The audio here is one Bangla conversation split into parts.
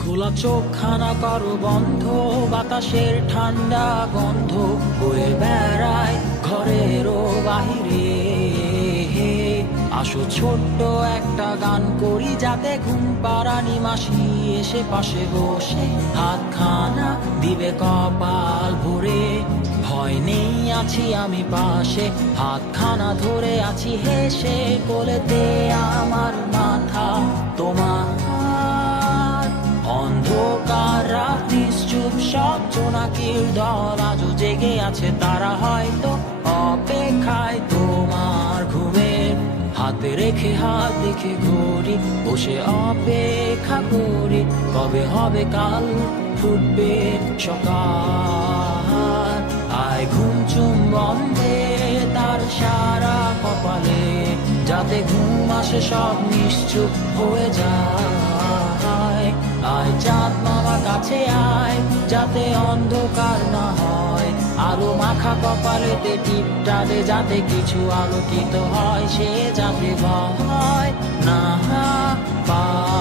খোলা চোখখানা করো বন্ধ, বাতাসের ঠান্ডা গন্ধ বয়ে বেড়ায় ঘরেরও বাহিরে। আসো ছোট্ট একটা গান করি, যাতে ঘুম পাড়ানি মাসি এসে পাশে বসে হাতখানা দিবে কপাল ভরে। ভয় নেই, আছি আমি পাশে, হাতখানা ধরে আছি হেসে, কোলেতে আমার মাথা তোমার। অন্ধকার রাত্রি চুপ, সব জোনাকির দল আজও জেগে আছে, তারা হয়তো অপেক্ষায় তোমার ঘুমের। হাতে রেখে হাত দেখে ঘড়ি, বসে অপেক্ষা করি, কবে হবে কাল, ফুটবে সকাল। আয় ঘুম চুম বন্ধে তার সারা কপালে, যাতে ঘুম আসে সব নিশ্চুপ হয়ে যায়। আয় চাঁদ মামা কাছে আয়, যাতে অন্ধকার না হয়, আলো মাখা কপালেতে টিপটা দে, যাতে কিছু আলোকিত হয়, সে যাতে ভয় না পায়।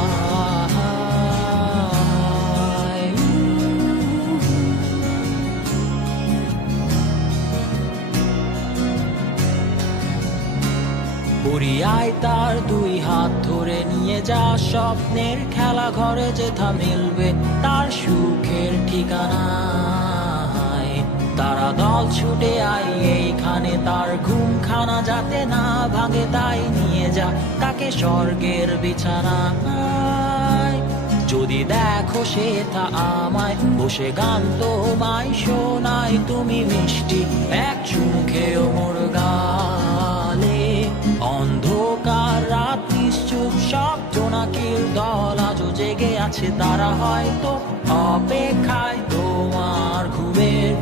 পরিয়ায় তার দুই হাত ধরে নিয়ে যা, স্বপ্নের খেলা ঘরে যেথা মিলবে তার সুখের ঠিকানায়। তারা দল ছুটে আই এইখানে, তার ঘুমখানা যাতে না ভাঙে, তাই নিয়ে যা তাকে স্বর্গের বিছানায়। যদি দেখো সে তা আমায় বসে গান তোমায় শোনায়, তুমি মিষ্টি এক চুমু খেয়েও মোর গালে। অন্ধকার রাত্রি চুপ, সব জোনাকির দল আজও জেগে আছে, তারা হয়তো অপেক্ষায় তোমার ঘুমের।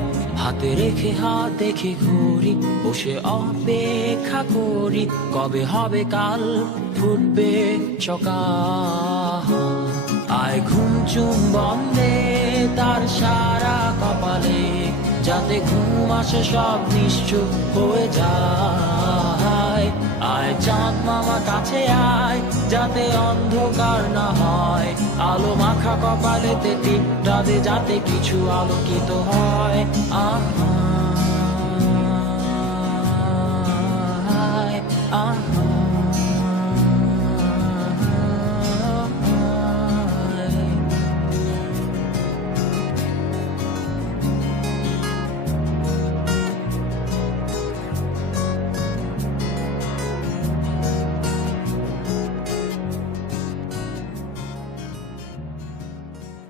হাতে রেখে হাত দেখে ঘুরি, বসে অপেক্ষা করি, কবে হবে কাল, ফুটবে সকাল। আয় ঘুম চুম বন্ধে তার সারা কপালে, যাতে ঘুম আসে সব নিশ্চুপ হয়ে যায়। আয় চাঁদ মামা কাছে আয়, যাতে অন্ধকার না হয়, আলো মাখা কপালেতে টিপটা দে, যাতে কিছু আলোকিত হয়। আহা